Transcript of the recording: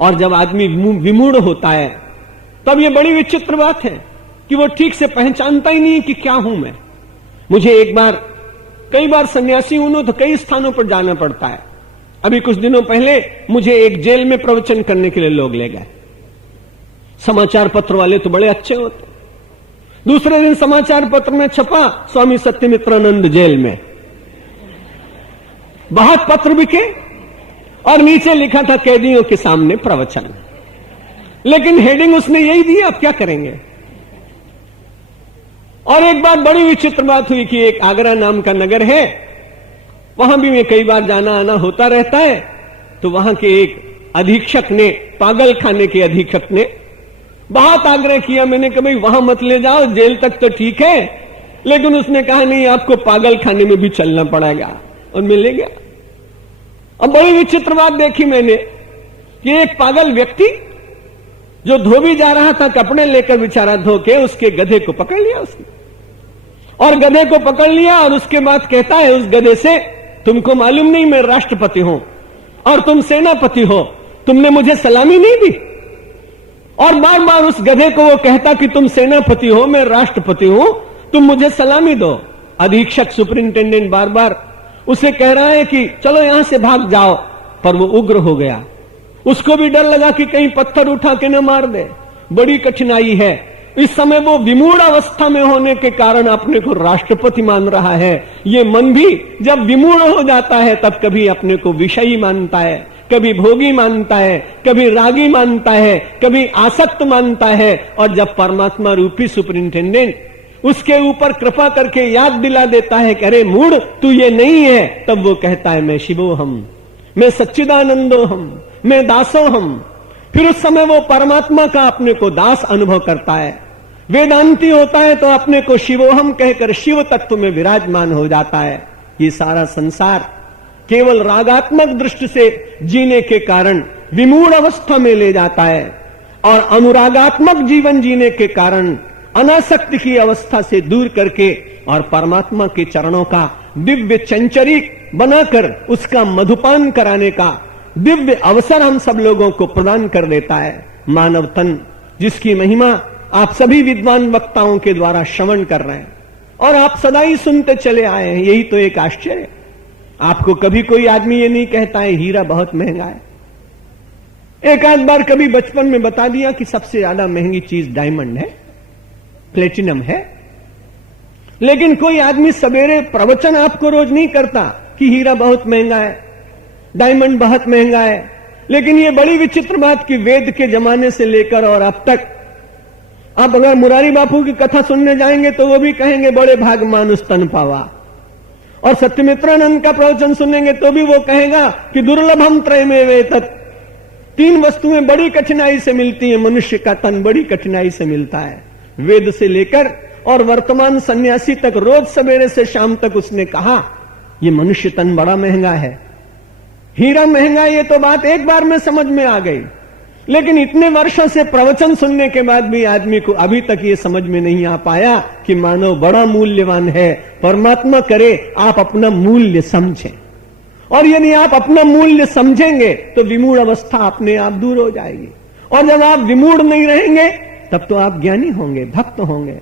और जब आदमी विमूढ़ होता है तब ये बड़ी विचित्र बात है कि वो ठीक से पहचानता ही नहीं कि क्या हूं मैं। मुझे कई बार सन्यासी हूं तो कई स्थानों पर जाना पड़ता है। अभी कुछ दिनों पहले मुझे एक जेल में प्रवचन करने के लिए लोग ले गए। समाचार पत्र वाले तो बड़े अच्छे होते। दूसरे दिन समाचार पत्र में छपा स्वामी सत्यमित्रानंद जेल में। बहुत पत्र बिके और नीचे लिखा था कैदियों के सामने प्रवचन। लेकिन हेडिंग उसने यही दी, अब क्या करेंगे। और एक बात बड़ी विचित्र बात हुई कि एक आगरा नाम का नगर है, वहां भी मैं कई बार जाना आना होता रहता है। तो वहां के एक अधीक्षक ने, पागल खाने के अधीक्षक ने बहुत आग्रह किया। मैंने कहा भाई वहां मत ले जाओ, जेल तक तो ठीक है, लेकिन उसने कहा नहीं आपको पागल खाने में भी चलना पड़ेगा, और मैं ले गया। अब बड़ी विचित्र बात देखी मैंने कि एक पागल व्यक्ति जो धोबी जा रहा था कपड़े लेकर बेचारा धो के, उसके गधे को पकड़ लिया उसने, और गधे को पकड़ लिया और उसके बाद कहता है उस गधे से, तुमको मालूम नहीं मैं राष्ट्रपति हूं और तुम सेनापति हो, तुमने मुझे सलामी नहीं दी। और बार बार उस गधे को वो कहता कि तुम सेनापति हो, मैं राष्ट्रपति हूं, तुम मुझे सलामी दो। अधीक्षक सुपरिंटेंडेंट बार बार उसे कह रहा है कि चलो यहां से भाग जाओ, पर वो उग्र हो गया। उसको भी डर लगा कि कहीं पत्थर उठा के न मार दे। बड़ी कठिनाई है। इस समय वो विमूढ़ अवस्था में होने के कारण अपने को राष्ट्रपति मान रहा है। ये मन भी जब विमूढ़ हो जाता है तब कभी अपने को विषयी मानता है, कभी भोगी मानता है, कभी रागी मानता है, कभी आसक्त मानता है। और जब परमात्मा रूपी सुपरिंटेंडेंट उसके ऊपर कृपा करके याद दिला देता है कि अरे मूढ़ तू ये नहीं है, तब वो कहता है मैं शिवोहम, मैं सच्चिदानंदोहम, मैं दासोहम। फिर उस समय वो परमात्मा का अपने को दास अनुभव करता है। वेदांती होता है तो अपने को शिवोहम कहकर शिव तत्व में विराजमान हो जाता है। ये सारा संसार केवल रागात्मक दृष्टि से जीने के कारण विमूढ़ अवस्था में ले जाता है, और अनुरागात्मक जीवन जीने के कारण अनासक्ति की अवस्था से दूर करके और परमात्मा के चरणों का दिव्य चंचरीक बनाकर उसका मधुपान कराने का दिव्य अवसर हम सब लोगों को प्रदान कर देता है। मानव तन, जिसकी महिमा आप सभी विद्वान वक्ताओं के द्वारा श्रवण कर रहे हैं और आप सदा ही सुनते चले आए हैं। यही तो एक आश्चर्य। आपको कभी कोई आदमी ये नहीं कहता है हीरा बहुत महंगा है। एक आध बार कभी बचपन में बता दिया कि सबसे ज्यादा महंगी चीज डायमंड है, प्लेटिनम है। लेकिन कोई आदमी सवेरे प्रवचन आपको रोज नहीं करता कि हीरा बहुत महंगा है, डायमंड बहुत महंगा है। लेकिन यह बड़ी विचित्र बात कि वेद के जमाने से लेकर और अब तक आप अगर मुरारी बापू की कथा सुनने जाएंगे तो वो भी कहेंगे बड़े भाग मानुष तन पावा, और सत्यमित्रानंद का प्रवचन सुनेंगे तो भी वो कहेगा कि दुर्लभम त्रयमेव एतत्। तीन वस्तुएं बड़ी कठिनाई से मिलती हैं, मनुष्य का तन बड़ी कठिनाई से मिलता है। वेद से लेकर और वर्तमान सन्यासी तक रोज सवेरे से शाम तक उसने कहा ये मनुष्य तन बड़ा महंगा है, हीरा महंगा। ये तो बात एक बार में समझ में आ गई, लेकिन इतने वर्षों से प्रवचन सुनने के बाद भी आदमी को अभी तक ये समझ में नहीं आ पाया कि मानव बड़ा मूल्यवान है। परमात्मा करे आप अपना मूल्य समझें, और यदि आप अपना मूल्य समझेंगे तो विमूढ़ अवस्था अपने आप दूर हो जाएगी। और जब आप विमूढ़ नहीं रहेंगे तब तो आप ज्ञानी होंगे, भक्त होंगे।